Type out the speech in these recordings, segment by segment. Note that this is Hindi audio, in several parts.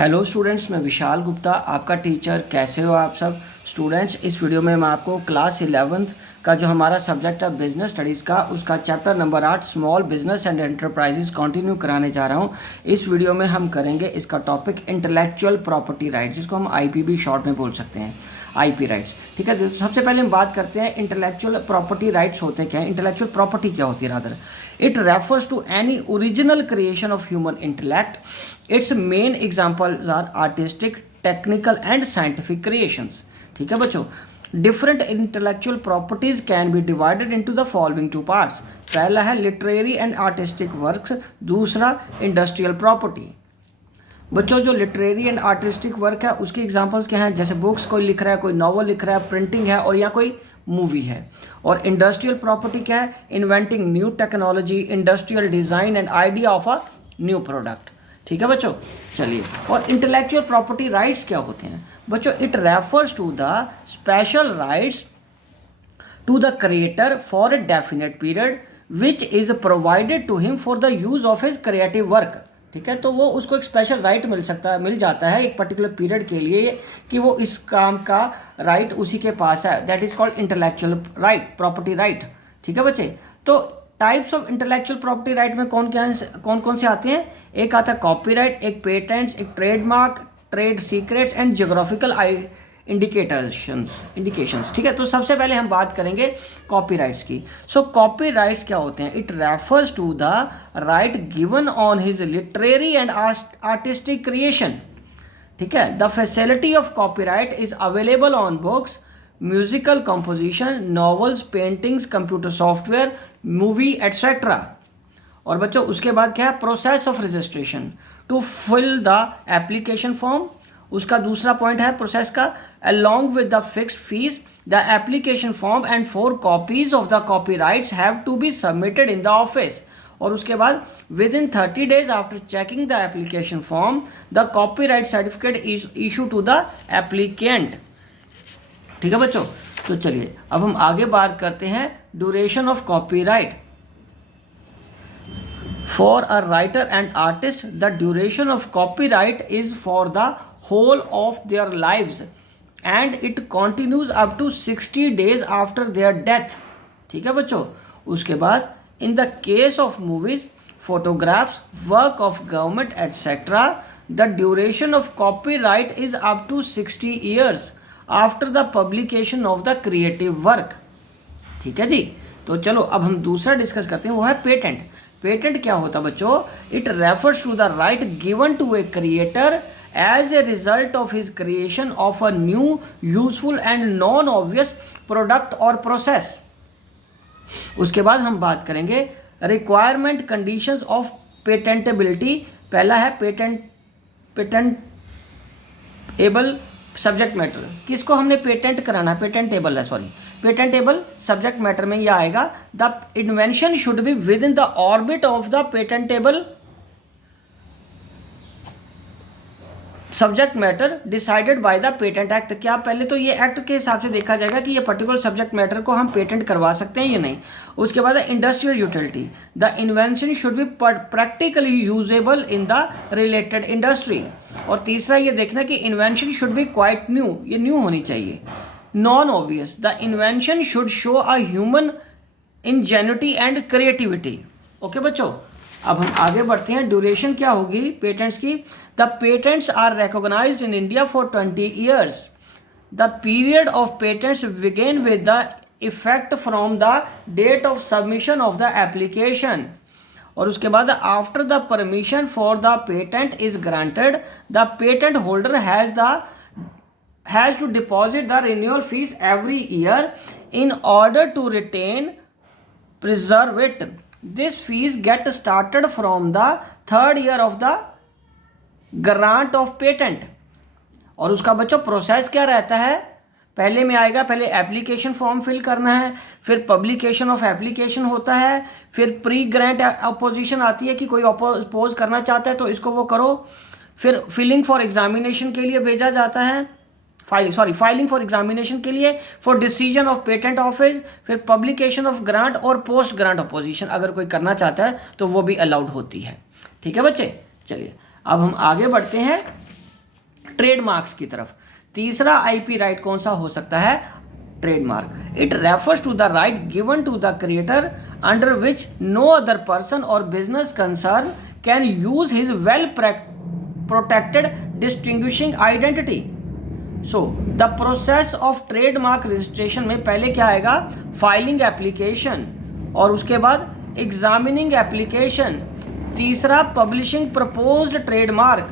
हेलो स्टूडेंट्स, मैं विशाल गुप्ता आपका टीचर। कैसे हो आप सब स्टूडेंट्स? इस वीडियो में मैं आपको क्लास 11th का जो हमारा सब्जेक्ट है बिजनेस स्टडीज़ का, उसका chapter number 8 small business and enterprises continue कराने जा रहा हूँ। इस वीडियो में हम करेंगे इसका टॉपिक इंटेलेक्चुअल प्रॉपर्टी राइट्स, जिसको हम आईपीबी शॉर्ट में बोल सकते हैं, आईपी राइट्स। ठीक है, तो सबसे पहले हम बात करते हैं इंटेलेक्चुअल प्रॉपर्टी राइट्स होते क्या हैं। इंटेलेक्चुअल प्रॉपर्टी क्या होती है? Rather it refers to any original creation of human intellect. Its main examples are artistic, technical and scientific creations. ठीक है बच्चों, different intellectual properties can be divided into the following two parts. पहला है literary and artistic works, दूसरा industrial property। बच्चों, जो लिटरेरी एंड आर्टिस्टिक वर्क है उसके एग्जांपल्स क्या हैं? जैसे बुक्स कोई लिख रहा है, कोई नॉवल लिख रहा है, प्रिंटिंग है और या कोई मूवी है। और इंडस्ट्रियल प्रॉपर्टी क्या है? Inventing new technology, industrial design and idea of a new product. ठीक है बच्चों, चलिए। और इंटेलेक्चुअल प्रॉपर्टी राइट्स क्या होते हैं बच्चों? It refers to the special rights to the creator for a definite period which is provided to him for the use of his creative work. ठीक है, तो वो उसको एक स्पेशल राइट मिल जाता है एक पर्टिकुलर पीरियड के लिए कि वो इस काम का राइट उसी के पास है। That is called intellectual right, property right. ठीक है बच्चे, तो types of intellectual property right में कौन कौन से आते हैं? एक आता है कॉपीराइट, एक पेटेंट्स, एक trademark, trade secrets and geographical indications. ठीक है, तो सबसे पहले हम बात करेंगे कॉपीराइट्स की। सो कॉपीराइट्स क्या होते हैं? It refers to the right given on his literary and artistic creation. ठीक है, the facility of copyright is available on books, musical composition, novels, paintings, computer software, movie etcetera. और बच्चों उसके बाद क्या है? Process of registration to fill the application form. उसका दूसरा पॉइंट है प्रोसेस का, along with the fixed fees, the application form and 4 copies of the copyrights have to be submitted in the office. और उसके बाद within 30 days after checking the application form, the copyright certificate is issued to the applicant. ठीक है बच्चों, तो चलिए अब हम आगे बात करते हैं duration of copyright. For a writer and artist, the duration of copyright is for the whole of their lives and it continues up to 60 days after their death. ठीक है बच्चों, उसके बाद in the case of movies, photographs, work of government etc., the duration of copyright is up to 60 years after the publication of the creative work. ठीक है जी, तो चलो अब हम दूसरा डिस्कस करते हैं, वो है पेटेंट। पेटेंट क्या होता है बच्चों? It refers to the right given to a creator as a result of his creation of a new useful and non-obvious product or process. उसके बाद हम बात करेंगे requirement conditions of patentability। पहला है पेटेंटेबल सब्जेक्ट मैटर। किसको हमने पेटेंट कराना? पेटेंटेबल है, सॉरी, पेटेंटेबल सब्जेक्ट मैटर में यह आएगा the invention should be with in the orbit of the patentable subject matter decided by the patent act. क्या पहले तो ये एक्ट के हिसाब से देखा जाएगा कि ये पर्टिकुलर सब्जेक्ट मैटर को हम पेटेंट करवा सकते हैं या नहीं। उसके बाद industrial utility, the invention should be practically usable in the related industry. और तीसरा ये देखना कि invention should be quite new, ये न्यू होनी चाहिए। Non obvious, the invention should show a human ingenuity and creativity. Okay बच्चों, अब हम आगे बढ़ते हैं। ड्यूरेशन क्या होगी पेटेंट्स की? The patents are recognised in India for 20 years. The period of patents begin with the effect from the date of submission of the application. और उसके बाद after the permission for the patent is granted, the patent holder has to deposit the renewal fees every year in order to retain, preserve it. This fees get started from the 3rd year of the grant of patent. और उसका बच्चों प्रोसेस क्या रहता है? पहले में आएगा, पहले एप्लीकेशन फॉर्म फिल करना है, फिर पब्लिकेशन ऑफ एप्लीकेशन होता है, फिर प्री ग्रांट अपोजिशन आती है कि कोई अपोज करना चाहता है तो इसको वो करो, फिर फिलिंग फॉर एग्जामिनेशन के लिए भेजा जाता है, फाइलिंग फॉर एग्जामिनेशन के लिए, for decision of patent office, फिर पब्लिकेशन ऑफ ग्रांट और पोस्ट ग्रांट अपोजिशन अगर कोई करना चाहता है तो वो भी अलाउड होती है। ठीक है बच्चे, चलिए अब हम आगे बढ़ते हैं ट्रेडमार्क्स की तरफ। तीसरा आईपी राइट कौन सा हो सकता है? Trademark. It refers to the right given to the creator under which no other person or business concern can use his well protected distinguishing identity. So the process of trademark registration में पहले क्या आएगा? फाइलिंग एप्लीकेशन, और उसके बाद एग्जामिनिंग एप्लीकेशन, तीसरा पब्लिशिंग प्रपोज्ड ट्रेडमार्क,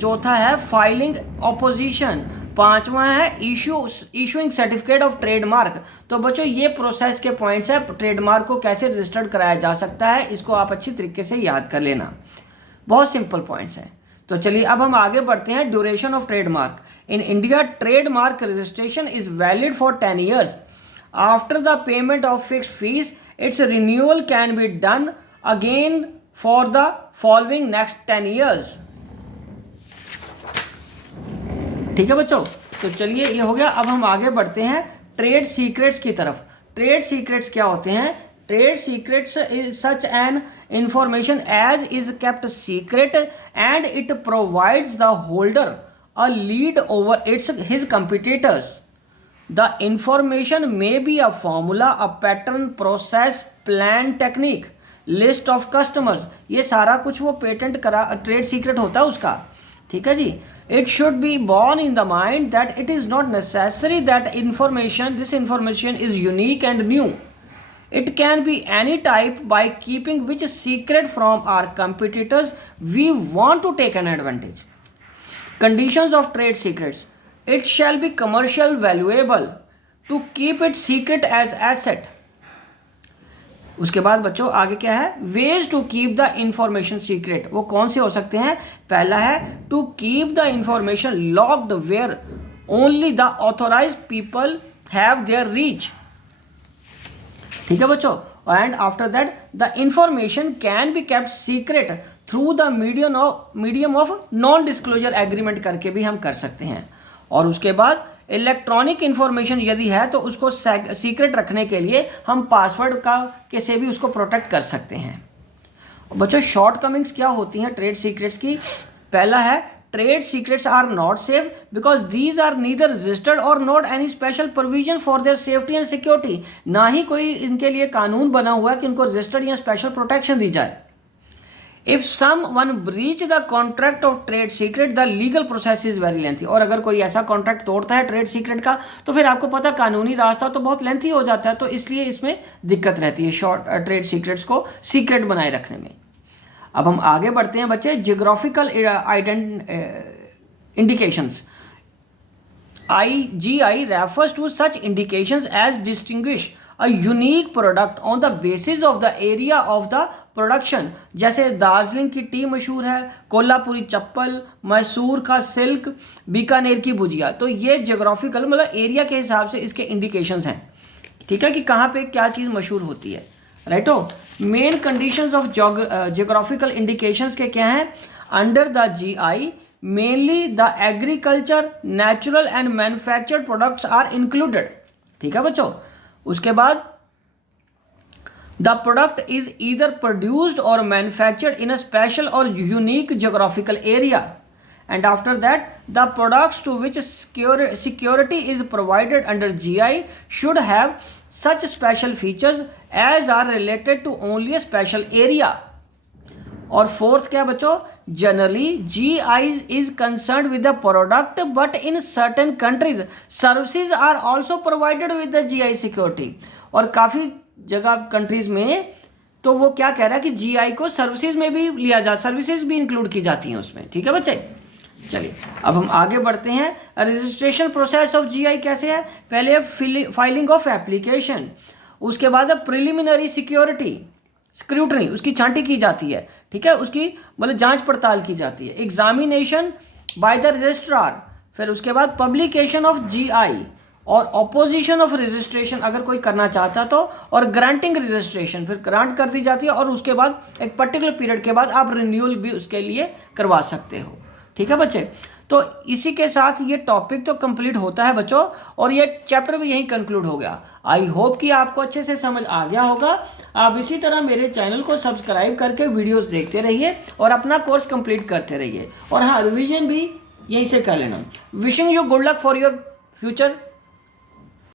चौथा है फाइलिंग ऑपोजिशन, पांचवा है इशूइंग सर्टिफिकेट ऑफ ट्रेडमार्क। तो बच्चों ये प्रोसेस के पॉइंट्स है ट्रेडमार्क को कैसे रजिस्टर्ड कराया जा सकता है, इसको आप अच्छी तरीके से याद कर लेना, बहुत सिंपल पॉइंट्स हैं। तो चलिए अब हम आगे बढ़ते हैं। Duration of trademark in India, trademark registration is valid for 10 years। After the payment of fixed fees it's renewal can be done again for the following next 10 years। ठीक है बच्चों, तो चलिए ये हो गया। अब हम आगे बढ़ते हैं ट्रेड सीक्रेट्स की तरफ। ट्रेड सीक्रेट्स क्या होते हैं? Trade secrets is such an information as is kept secret and it provides the holder a lead over his competitors. The information may be a formula, a pattern, process, plan, technique, list of customers। ये सारा कुछ वो पेटेंट करा ट्रेड सीक्रेट होता है उसका। ठीक है जी। It should be borne in the mind that it is not necessary that this information is unique and new. It can be any type by keeping which secret from our competitors we want to take an advantage. Conditions of trade secrets. It shall be commercial valuable to keep it secret as asset। उसके बाद बच्चों आगे क्या है? Ways to keep the information secret। वो कौन से हो सकते हैं? पहला है to keep the information locked where only the authorized people have their reach। ठीक है बच्चों। And after that the information can be kept secret through the medium of non disclosure agreement करके भी हम कर सकते हैं। और उसके बाद इलेक्ट्रॉनिक इंफॉर्मेशन यदि है तो उसको सीक्रेट रखने के लिए हम पासवर्ड के से भी उसको प्रोटेक्ट कर सकते हैं। बच्चों शॉर्ट कमिंग्स क्या होती हैं ट्रेड सीक्रेट्स की? पहला है trade secrets are not safe because these are neither registered और not any special provision for their safety and security. ना ही कोई इनके लिए कानून बना हुआ है कि इनको रजिस्टर्ड या स्पेशल प्रोटेक्शन दी जाए। If someone breach the contract of trade secret, the legal process is very lengthy। और अगर कोई ऐसा कॉन्ट्रैक्ट तोड़ता है ट्रेड सीक्रेट का तो फिर आपको पता कानूनी रास्ता तो बहुत लेंथी हो जाता है, तो इसलिए इसमें दिक्कत रहती है शॉर्ट ट्रेड सीक्रेट्स को सीक्रेट बनाए रखने में। अब हम आगे बढ़ते हैं बच्चे। Geographical indications. GI refers to such indications as distinguish a unique product on the basis of the area of the production. जैसे दार्जिलिंग की टी मशहूर है, कोल्हापुरी चप्पल, मैसूर का सिल्क, बीकानेर की भुजिया। तो ये जियोग्राफिकल मतलब एरिया के हिसाब से इसके इंडिकेशंस हैं। ठीक है कि कहाँ पे क्या चीज़ मशहूर होती है। Righto. Main conditions of geographical indications के क्या हैं? Under the GI mainly the agriculture, natural and manufactured products are included. ठीक है बच्चों। उसके बाद the product is either produced or manufactured in a special or unique geographical area, and after that the products to which security is provided under GI should have such special features as are related to only a special area। और फोर्थ क्या बच्चों? Generally GI is concerned with the product but in certain countries services are also provided with the GI security। और काफ़ी जगह कंट्रीज में तो वो क्या कह रहा है कि GI को सर्विसेज में भी लिया जा, सर्विसेज भी इंक्लूड की जाती हैं उसमें। ठीक है बच्चे। चलिए अब हम आगे बढ़ते हैं। रजिस्ट्रेशन प्रोसेस ऑफ GI कैसे है? पहले फाइलिंग ऑफ एप्लीकेशन, उसके बाद प्रिलिमिनरी स्क्रूटनी उसकी छांटी की जाती है। ठीक है, उसकी मतलब जांच पड़ताल की जाती है। एग्जामिनेशन बाय द रजिस्ट्रार, फिर उसके बाद पब्लिकेशन ऑफ GI और ऑपोजिशन ऑफ रजिस्ट्रेशन अगर कोई करना चाहता तो, और ग्रांटिंग रजिस्ट्रेशन फिर ग्रांट कर दी जाती है, और उसके बाद एक पर्टिकुलर पीरियड के बाद आप रिन्यूअल भी उसके लिए करवा सकते हो। ठीक है बच्चे। तो इसी के साथ ये टॉपिक तो कंप्लीट होता है बच्चों, और ये चैप्टर भी यहीं कंक्लूड हो गया। आई होप कि आपको अच्छे से समझ आ गया होगा। आप इसी तरह मेरे चैनल को सब्सक्राइब करके वीडियोस देखते रहिए और अपना कोर्स कंप्लीट करते रहिए। और हाँ, रिवीजन भी यहीं से कर लेना। Wishing you good luck for your future.